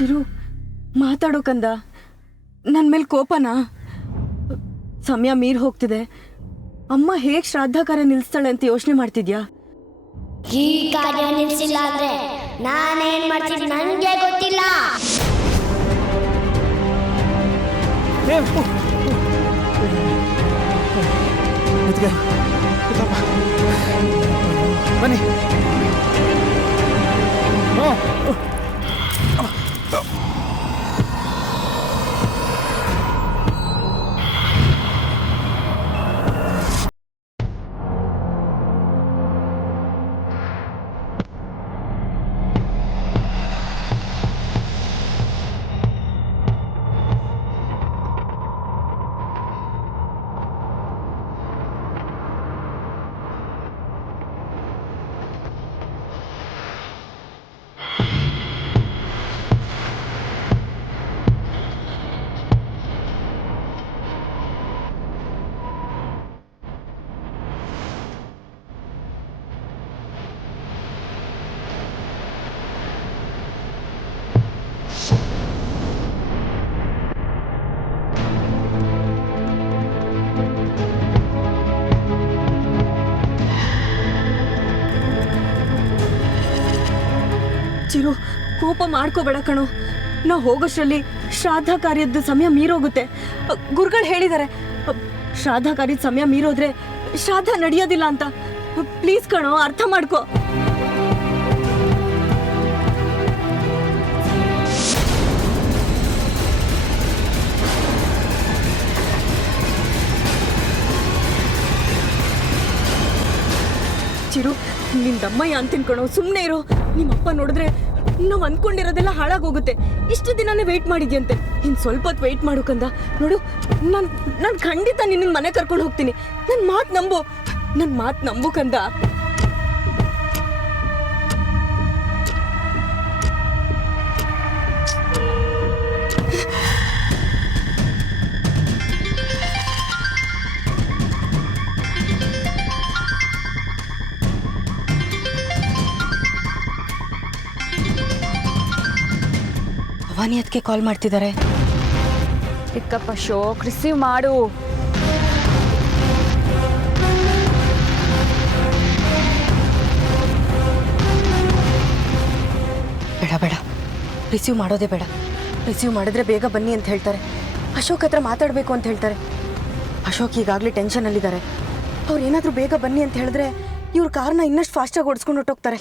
ಚಿರು ಮಾತಾಡೋ ಕಂದ, ನನ್ನ ಮೇಲೆ ಕೋಪನಾ? ಸಮಯ ಮೀರ್ ಹೋಗ್ತಿದೆ. ಅಮ್ಮ ಹೇಗೆ ಶ್ರಾದ್ದ ಕಾರ್ಯ ನಿಲ್ಲಿಸ್ತಾಳೆ ಅಂತ ಯೋಚನೆ ಮಾಡ್ತಿದ್ಯಾ? ಈ ಕಾರ್ಯ ನಿಲ್ಸಿಲ್ಲ ಅಂದ್ರೆ ನಾನೇನ್ ಮಾಡ್ತೀನಿ ನನಗೆ ಗೊತ್ತಿಲ್ಲ. ಬನ್ನಿ. ಚಿರು, ಕೋಪ ಮಾಡ್ಕೋಬೇಡ ಕಣೋ. ನಾವು ಹೋಗೋಷ್ಟರಲ್ಲಿ ಶ್ರಾದ್ದ ಕಾರ್ಯದ ಸಮಯ ಮೀರೋಗುತ್ತೆ. ಗುರುಗಳು ಹೇಳಿದ್ದಾರೆ, ಶ್ರಾದ್ದ ಕಾರ್ಯದ ಸಮಯ ಮೀರೋದ್ರೆ ಶ್ರಾದ್ದ ನಡೆಯೋದಿಲ್ಲ ಅಂತ. ಪ್ಲೀಸ್ ಕಣೋ, ಅರ್ಥ ಮಾಡ್ಕೋ. ಚಿರು, ನಿಂದಮ್ಮಯ್ಯ ಅಂತೀನಿ ಕಣೋ, ಸುಮ್ಮನೆ ಇರೋ. ನಿಮ್ಮಪ್ಪ ನೋಡಿದ್ರೆ ನಾವು ಅಂದ್ಕೊಂಡಿರೋದೆಲ್ಲ ಹಾಳಾಗೋಗುತ್ತೆ. ಇಷ್ಟು ದಿನನೇ ವೆಯ್ಟ್ ಮಾಡಿದ್ಯಂತೆ, ಇನ್ನು ಸ್ವಲ್ಪ ಹೊತ್ತು ವೆಯ್ಟ್ ಮಾಡು ಕಂದ. ನೋಡು, ನಾನು ಖಂಡಿತ ನಿನ್ನ ಮನೆ ಕರ್ಕೊಂಡು ಹೋಗ್ತೀನಿ. ನನ್ನ ಮಾತು ನಂಬು ಕಂದ. ಭವಾನಿ ಅದಕ್ಕೆ ಕಾಲ್ ಮಾಡ್ತಿದ್ದಾರೆ. ಚಿಕ್ಕಪ್ಪ ಅಶೋಕ್, ರಿಸೀವ್ ಮಾಡು. ಬೇಡ, ರಿಸೀವ್ ಮಾಡೋದೇ ಬೇಡ. ರಿಸೀವ್ ಮಾಡಿದ್ರೆ ಬೇಗ ಬನ್ನಿ ಅಂತ ಹೇಳ್ತಾರೆ. ಅಶೋಕ್ ಹತ್ರ ಮಾತಾಡಬೇಕು ಅಂತ ಹೇಳ್ತಾರೆ. ಅಶೋಕ್ ಈಗಾಗಲೇ ಟೆನ್ಷನಲ್ಲಿದ್ದಾರೆ. ಅವ್ರು ಏನಾದರೂ ಬೇಗ ಬನ್ನಿ ಅಂತ ಹೇಳಿದ್ರೆ ಇವ್ರ ಕಾರ್ನ ಇನ್ನಷ್ಟು ಫಾಸ್ಟಾಗಿ ಓಡಿಸ್ಕೊಂಡು ಹೊಟ್ಟೋಗ್ತಾರೆ.